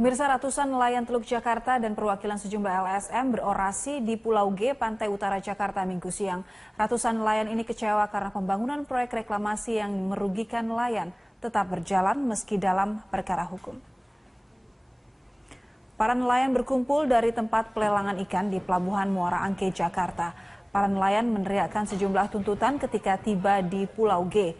Pemirsa, ratusan nelayan Teluk Jakarta dan perwakilan sejumlah LSM berorasi di Pulau G, Pantai Utara Jakarta Minggu siang. Ratusan nelayan ini kecewa karena pembangunan proyek reklamasi yang merugikan nelayan tetap berjalan meski dalam perkara hukum. Para nelayan berkumpul dari tempat pelelangan ikan di Pelabuhan Muara Angke, Jakarta. Para nelayan meneriakkan sejumlah tuntutan ketika tiba di Pulau G.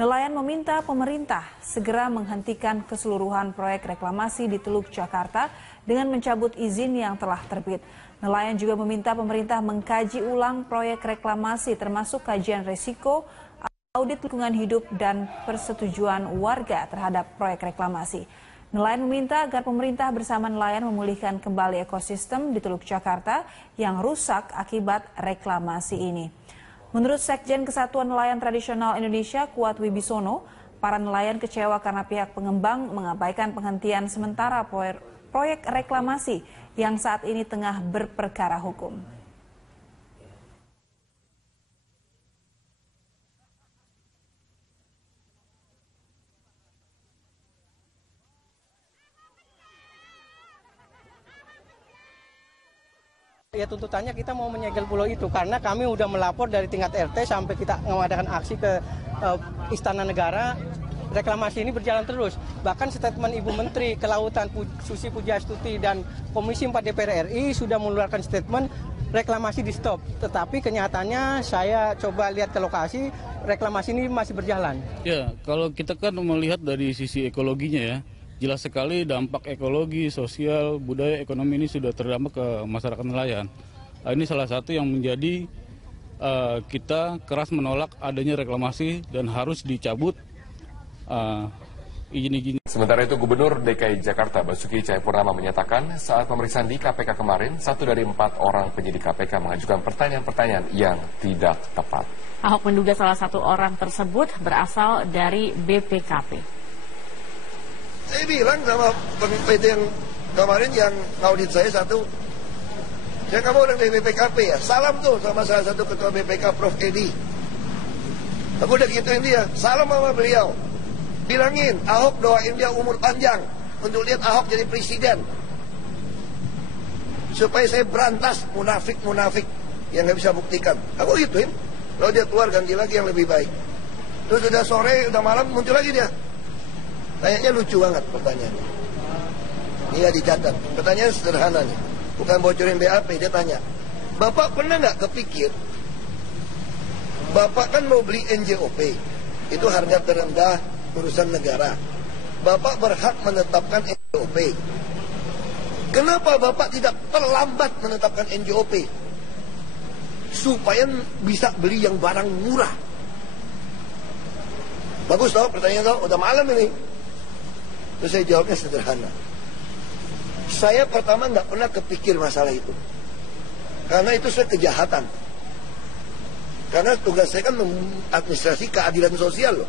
Nelayan meminta pemerintah segera menghentikan keseluruhan proyek reklamasi di Teluk Jakarta dengan mencabut izin yang telah terbit. Nelayan juga meminta pemerintah mengkaji ulang proyek reklamasi termasuk kajian risiko, audit lingkungan hidup, dan persetujuan warga terhadap proyek reklamasi. Nelayan meminta agar pemerintah bersama nelayan memulihkan kembali ekosistem di Teluk Jakarta yang rusak akibat reklamasi ini. Menurut Sekjen Kesatuan Nelayan Tradisional Indonesia, Kuat Wibisono, para nelayan kecewa karena pihak pengembang mengabaikan penghentian sementara proyek reklamasi yang saat ini tengah berperkara hukum. Ya, tuntutannya kita mau menyegel pulau itu karena kami udah melapor dari tingkat RT sampai kita mengadakan aksi ke Istana Negara. Reklamasi ini berjalan terus. Bahkan statement Ibu Menteri Kelautan Susi Pujiastuti dan Komisi 4 DPR RI sudah mengeluarkan statement reklamasi di stop. Tetapi kenyataannya saya coba lihat ke lokasi, reklamasi ini masih berjalan. Ya, kalau kita kan melihat dari sisi ekologinya ya, jelas sekali dampak ekologi, sosial, budaya, ekonomi ini sudah terdampak ke masyarakat nelayan. Ini salah satu yang menjadi kita keras menolak adanya reklamasi dan harus dicabut izin-izin. Sementara itu Gubernur DKI Jakarta Basuki Cahayapurnama menyatakan saat pemeriksaan di KPK kemarin, 1 dari 4 orang penyidik KPK mengajukan pertanyaan-pertanyaan yang tidak tepat. Ahok menduga salah satu orang tersebut berasal dari BPKP. Saya bilang sama PT yang kemarin yang audit saya satu, saya kamu orang dari BPKP ya, salam tuh sama salah satu ketua BPK Prof. Edi. Aku udah gituin dia, salam sama beliau. Bilangin, Ahok doain dia umur panjang untuk lihat Ahok jadi presiden. Supaya saya berantas munafik-munafik yang gak bisa buktikan. Aku gituin, kalau dia keluar ganti lagi yang lebih baik. Terus udah sore, udah malam muncul lagi dia. Kayaknya lucu banget pertanyaannya. Ini ya dicatat. Pertanyaan sederhana nih. Bukan bocorin BAP, dia tanya. Bapak pernah nggak kepikir, Bapak kan mau beli NJOP. Itu harga terendah urusan negara. Bapak berhak menetapkan NJOP. Kenapa Bapak tidak terlambat menetapkan NJOP? Supaya bisa beli yang barang murah. Bagus tau pertanyaan tau, udah malam ini. Terus saya jawabnya sederhana. Saya pertama nggak pernah kepikir masalah itu. Karena itu saya kejahatan. Karena tugas saya kan administrasi keadilan sosial loh.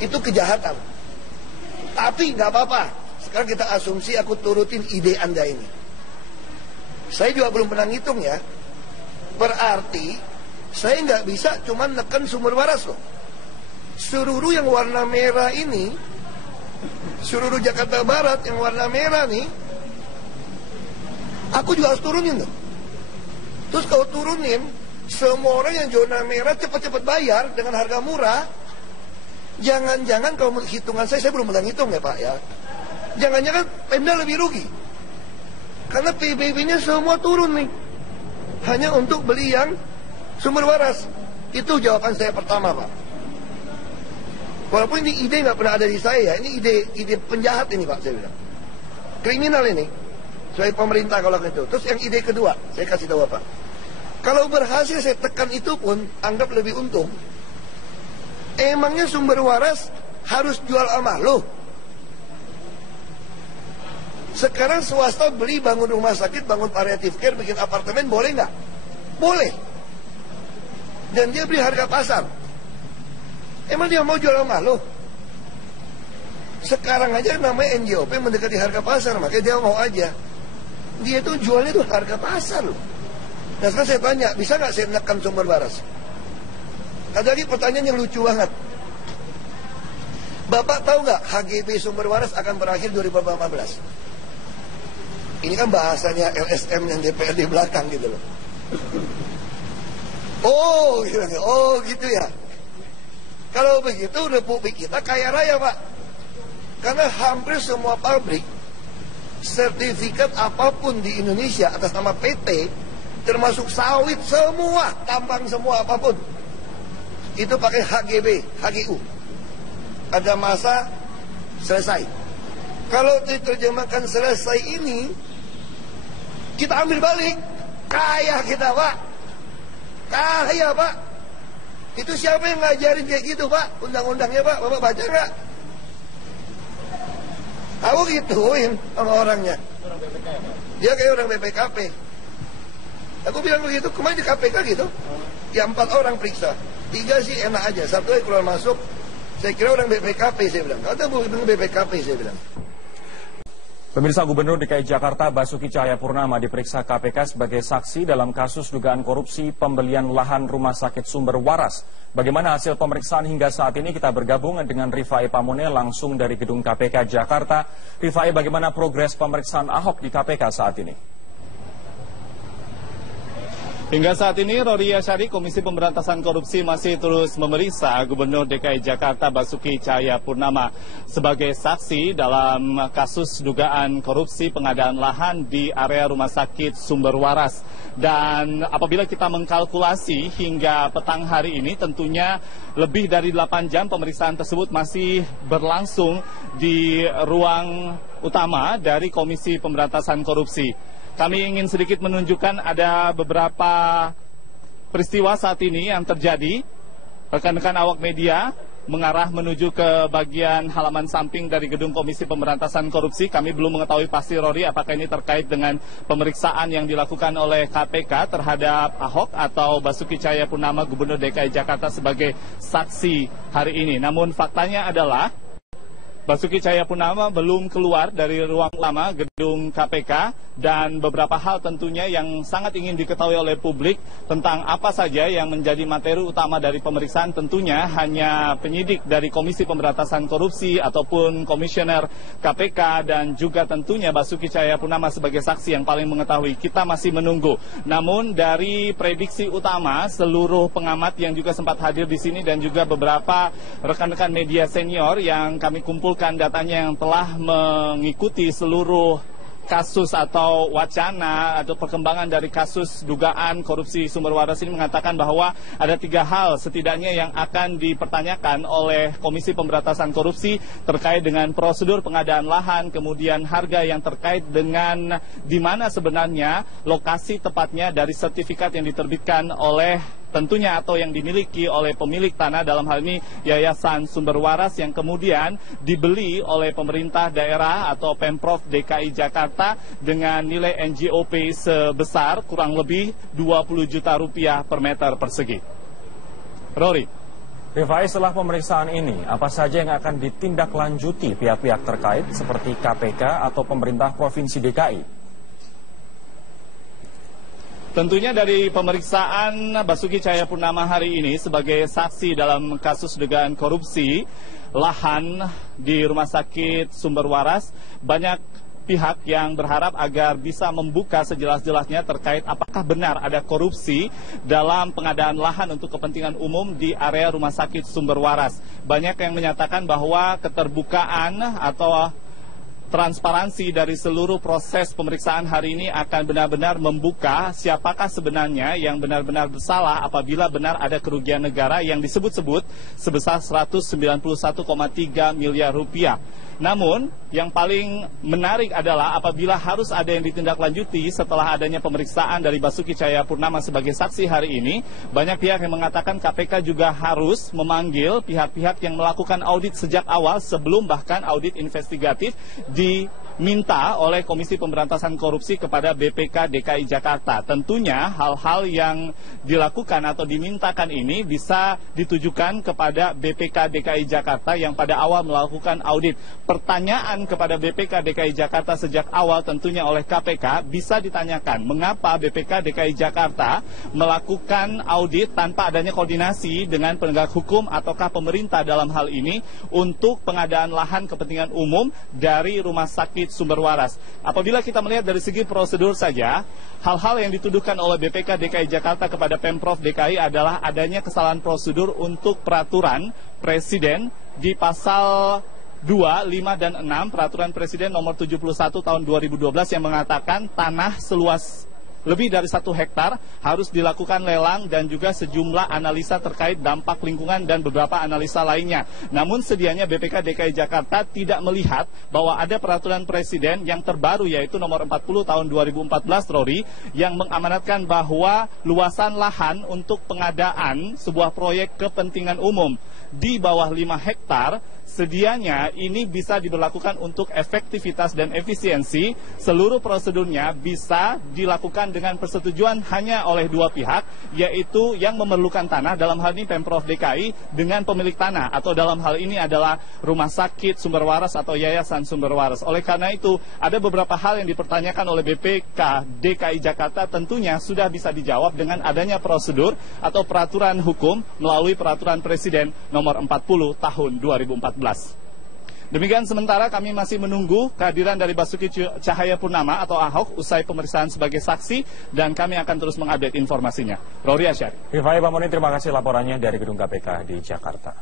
Itu kejahatan. Tapi nggak apa-apa. Sekarang kita asumsi aku turutin ide Anda ini. Saya juga belum pernah ngitung ya. Berarti saya nggak bisa cuma neken sumber waras loh. Seluruh yang warna merah ini, seluruh Jakarta Barat yang warna merah nih, aku juga harus turunin tuh. Terus kalau turunin, semua orang yang zona merah cepat-cepat bayar dengan harga murah. Jangan-jangan kalau hitungan saya belum pernah ngitung ya Pak ya. Jangan-jangan Pemda lebih rugi. Karena PBB-nya semua turun nih. Hanya untuk beli yang sumber waras. Itu jawaban saya pertama Pak. Walaupun ini ide nggak pernah ada di saya, ini ide penjahat ini Pak, saya bilang. Kriminal ini. Sebagai pemerintah kalau gitu. Terus yang ide kedua, saya kasih tahu Pak. Kalau berhasil saya tekan itu pun, anggap lebih untung. Emangnya sumber waras harus jual sama lo? Sekarang swasta beli bangun rumah sakit, bangun palliative care, bikin apartemen, boleh nggak? Boleh. Dan dia beli harga pasar. Emang dia mau jual sama lo? Sekarang aja namanya NJOP mendekati harga pasar, makanya dia mau aja. Dia tuh jualnya tuh harga pasar loh. Nah sekarang saya tanya, bisa nggak saya menekan sumber waras? Ada lagi pertanyaan yang lucu banget. Bapak tahu nggak HGB Sumber Waras akan berakhir 2018? Ini kan bahasanya LSM yang DPR di belakang gitu loh. Oh gitu ya. Kalau begitu Republik kita kaya raya, Pak. Karena hampir semua pabrik, sertifikat apapun di Indonesia atas nama PT, termasuk sawit semua, tambang semua apapun, itu pakai HGB, HGU. Ada masa selesai. Kalau diterjemahkan selesai ini, kita ambil balik. Kaya kita, Pak. Kaya, Pak. Itu siapa yang ngajarin kayak gitu, Pak? Undang-undangnya, Pak. Bapak baca nggak? Aku gituin sama orangnya. Dia kayak orang BPKP. Aku bilang begitu, kemarin di KPK gitu. Ya 4 orang periksa. 3 sih enak aja, 1 yang keluar masuk. Saya kira orang BPKP, saya bilang. Kata bukan BPKP, saya bilang. Pemirsa, Gubernur DKI Jakarta Basuki Cahayapurnama diperiksa KPK sebagai saksi dalam kasus dugaan korupsi pembelian lahan Rumah Sakit Sumber Waras. Bagaimana hasil pemeriksaan hingga saat ini? Kita bergabung dengan Rifai Pamone langsung dari Gedung KPK Jakarta. Rifai, bagaimana progres pemeriksaan Ahok di KPK saat ini? Hingga saat ini, Rory Asyari, Komisi Pemberantasan Korupsi masih terus memeriksa Gubernur DKI Jakarta Basuki Cahayapurnama sebagai saksi dalam kasus dugaan korupsi pengadaan lahan di area Rumah Sakit Sumber Waras. Dan apabila kita mengkalkulasi hingga petang hari ini, tentunya lebih dari 8 jam pemeriksaan tersebut masih berlangsung di ruang utama dari Komisi Pemberantasan Korupsi. Kami ingin sedikit menunjukkan ada beberapa peristiwa saat ini yang terjadi. Rekan-rekan awak media mengarah menuju ke bagian halaman samping dari gedung Komisi Pemberantasan Korupsi. Kami belum mengetahui pasti, Rory, apakah ini terkait dengan pemeriksaan yang dilakukan oleh KPK terhadap Ahok atau Basuki Cahayapurnama Gubernur DKI Jakarta sebagai saksi hari ini. Namun faktanya adalah Basuki Cahayapurnama belum keluar dari ruang utama gedung KPK dan beberapa hal tentunya yang sangat ingin diketahui oleh publik tentang apa saja yang menjadi materi utama dari pemeriksaan tentunya hanya penyidik dari Komisi Pemberantasan Korupsi ataupun Komisioner KPK dan juga tentunya Basuki Cahayapurnama sebagai saksi yang paling mengetahui. Kita masih menunggu. Namun dari prediksi utama seluruh pengamat yang juga sempat hadir di sini dan juga beberapa rekan-rekan media senior yang kami kumpulkan datanya yang telah mengikuti seluruh kasus atau wacana atau perkembangan dari kasus dugaan korupsi Sumber Waras ini mengatakan bahwa ada 3 hal setidaknya yang akan dipertanyakan oleh Komisi Pemberantasan Korupsi terkait dengan prosedur pengadaan lahan, kemudian harga yang terkait dengan di mana sebenarnya lokasi tepatnya dari sertifikat yang diterbitkan oleh tentunya atau yang dimiliki oleh pemilik tanah, dalam hal ini Yayasan Sumber Waras yang kemudian dibeli oleh pemerintah daerah atau Pemprov DKI Jakarta dengan nilai NJOP sebesar kurang lebih 20 juta rupiah per meter persegi. Rory. Rifai, setelah pemeriksaan ini, apa saja yang akan ditindaklanjuti pihak-pihak terkait seperti KPK atau pemerintah Provinsi DKI? Tentunya dari pemeriksaan Basuki Cahayapurnama hari ini sebagai saksi dalam kasus dugaan korupsi lahan di Rumah Sakit Sumber Waras, banyak pihak yang berharap agar bisa membuka sejelas-jelasnya terkait apakah benar ada korupsi dalam pengadaan lahan untuk kepentingan umum di area Rumah Sakit Sumber Waras. Banyak yang menyatakan bahwa keterbukaan atau transparansi dari seluruh proses pemeriksaan hari ini akan benar-benar membuka siapakah sebenarnya yang benar-benar bersalah apabila benar ada kerugian negara yang disebut-sebut sebesar 191,3 miliar rupiah. Namun, yang paling menarik adalah apabila harus ada yang ditindaklanjuti setelah adanya pemeriksaan dari Basuki Cahayapurnama sebagai saksi hari ini, banyak pihak yang mengatakan KPK juga harus memanggil pihak-pihak yang melakukan audit sejak awal sebelum bahkan audit investigatif diminta oleh Komisi Pemberantasan Korupsi kepada BPK DKI Jakarta. Tentunya hal-hal yang dilakukan atau dimintakan ini bisa ditujukan kepada BPK DKI Jakarta yang pada awal melakukan audit. Pertanyaan kepada BPK DKI Jakarta sejak awal tentunya oleh KPK bisa ditanyakan, mengapa BPK DKI Jakarta melakukan audit tanpa adanya koordinasi dengan penegak hukum ataukah pemerintah dalam hal ini untuk pengadaan lahan kepentingan umum dari Rumah Sakit Sumber Waras. Apabila kita melihat dari segi prosedur saja, hal-hal yang dituduhkan oleh BPK DKI Jakarta kepada Pemprov DKI adalah adanya kesalahan prosedur untuk peraturan Presiden di pasal 2, 5, dan 6 Peraturan Presiden nomor 71 tahun 2012 yang mengatakan tanah seluas lebih dari 1 hektar harus dilakukan lelang dan juga sejumlah analisa terkait dampak lingkungan dan beberapa analisa lainnya. Namun sedianya BPK DKI Jakarta tidak melihat bahwa ada peraturan presiden yang terbaru yaitu nomor 40 tahun 2014 Rory yang mengamanatkan bahwa luasan lahan untuk pengadaan sebuah proyek kepentingan umum di bawah 5 hektar sedianya ini bisa diberlakukan untuk efektivitas dan efisiensi. Seluruh prosedurnya bisa dilakukan dengan persetujuan hanya oleh 2 pihak, yaitu yang memerlukan tanah, dalam hal ini Pemprov DKI, dengan pemilik tanah, atau dalam hal ini adalah Rumah Sakit Sumber Waras atau Yayasan Sumber Waras. Oleh karena itu, ada beberapa hal yang dipertanyakan oleh BPK DKI Jakarta tentunya sudah bisa dijawab dengan adanya prosedur atau peraturan hukum melalui Peraturan Presiden nomor 40 tahun 2014. Demikian sementara kami masih menunggu kehadiran dari Basuki Cahayapurnama atau Ahok usai pemeriksaan sebagai saksi dan kami akan terus mengupdate informasinya. Rory Asyari. Rifai Bamoni, terima kasih laporannya dari Gedung KPK di Jakarta.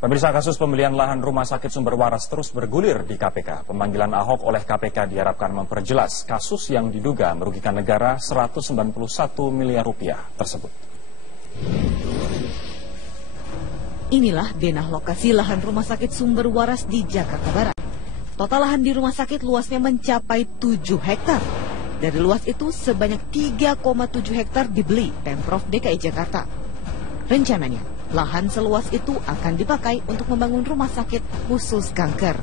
Pemirsa, kasus pembelian lahan Rumah Sakit Sumber Waras terus bergulir di KPK. Pemanggilan Ahok oleh KPK diharapkan memperjelas kasus yang diduga merugikan negara 191 miliar rupiah tersebut. Inilah denah lokasi lahan Rumah Sakit Sumber Waras di Jakarta Barat. Total lahan di rumah sakit luasnya mencapai 7 hektar. Dari luas itu sebanyak 3,7 hektar dibeli Pemprov DKI Jakarta. Rencananya, lahan seluas itu akan dipakai untuk membangun rumah sakit khusus kanker.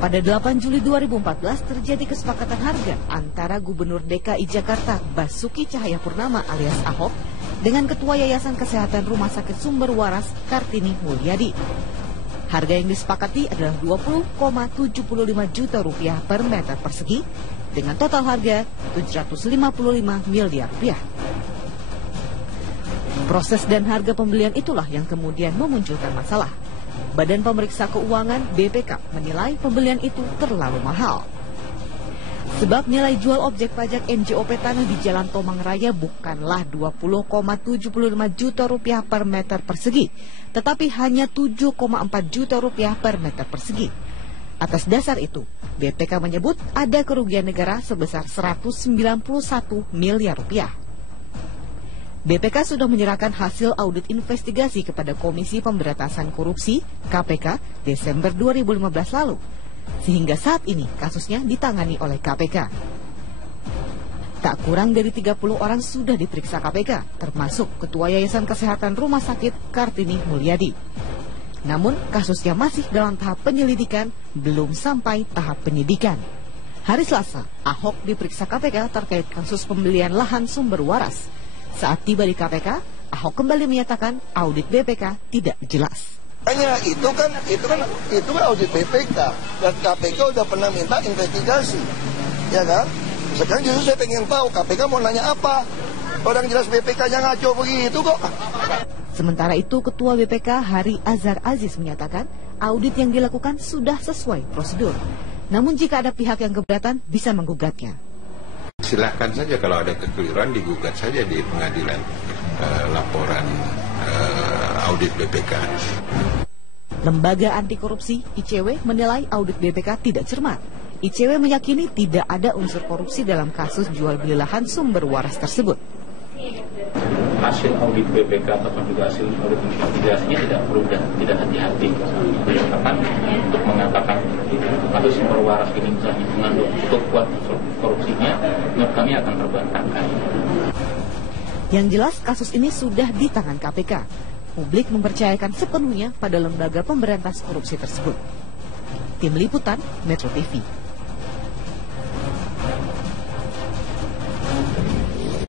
Pada 8 Juli 2014 terjadi kesepakatan harga antara Gubernur DKI Jakarta Basuki Cahayapurnama alias Ahok dengan Ketua Yayasan Kesehatan Rumah Sakit Sumber Waras Kartini Mulyadi. Harga yang disepakati adalah 20,75 juta rupiah per meter persegi dengan total harga 755 miliar rupiah. Proses dan harga pembelian itulah yang kemudian memunculkan masalah. Badan Pemeriksa Keuangan BPK menilai pembelian itu terlalu mahal. Sebab nilai jual objek pajak NJOP tanah di Jalan Tomang Raya bukanlah 20,75 juta rupiah per meter persegi, tetapi hanya 7,4 juta rupiah per meter persegi. Atas dasar itu, BPK menyebut ada kerugian negara sebesar 191 miliar rupiah. BPK sudah menyerahkan hasil audit investigasi kepada Komisi Pemberantasan Korupsi (KPK) Desember 2015 lalu. Sehingga saat ini kasusnya ditangani oleh KPK. Tak kurang dari 30 orang sudah diperiksa KPK, termasuk Ketua Yayasan Kesehatan Rumah Sakit Kartini Mulyadi. Namun kasusnya masih dalam tahap penyelidikan, belum sampai tahap penyidikan. Hari Selasa, Ahok diperiksa KPK terkait kasus pembelian lahan Sumber Waras. Saat tiba di KPK, Ahok kembali menyatakan audit BPK tidak jelas. Hanya itu kan audit BPK dan KPK udah pernah minta investigasi, ya kan? Sekarang justru saya pengen tahu KPK mau nanya apa? Orang jelas BPK-nya ngaco begitu kok. Sementara itu, Ketua BPK Hari Azhar Aziz menyatakan audit yang dilakukan sudah sesuai prosedur. Namun jika ada pihak yang keberatan, bisa menggugatnya. Silahkan saja kalau ada kekeliruan digugat saja di pengadilan laporan audit BPK. Lembaga Anti Korupsi ICW menilai audit BPK tidak cermat. ICW meyakini tidak ada unsur korupsi dalam kasus jual beli lahan Sumber Waras tersebut. Hasil audit BPK ataupun juga hasil audit investigasinya tidak berubah, tidak hati-hati untuk mengatakan kasus Sumber Waras ini misalnya mengandung cukup kuat korupsinya, menurut kami akan terbantahkan. Yang jelas kasus ini sudah di tangan KPK. Publik mempercayakan sepenuhnya pada lembaga pemberantas korupsi tersebut. Tim Liputan Metro TV.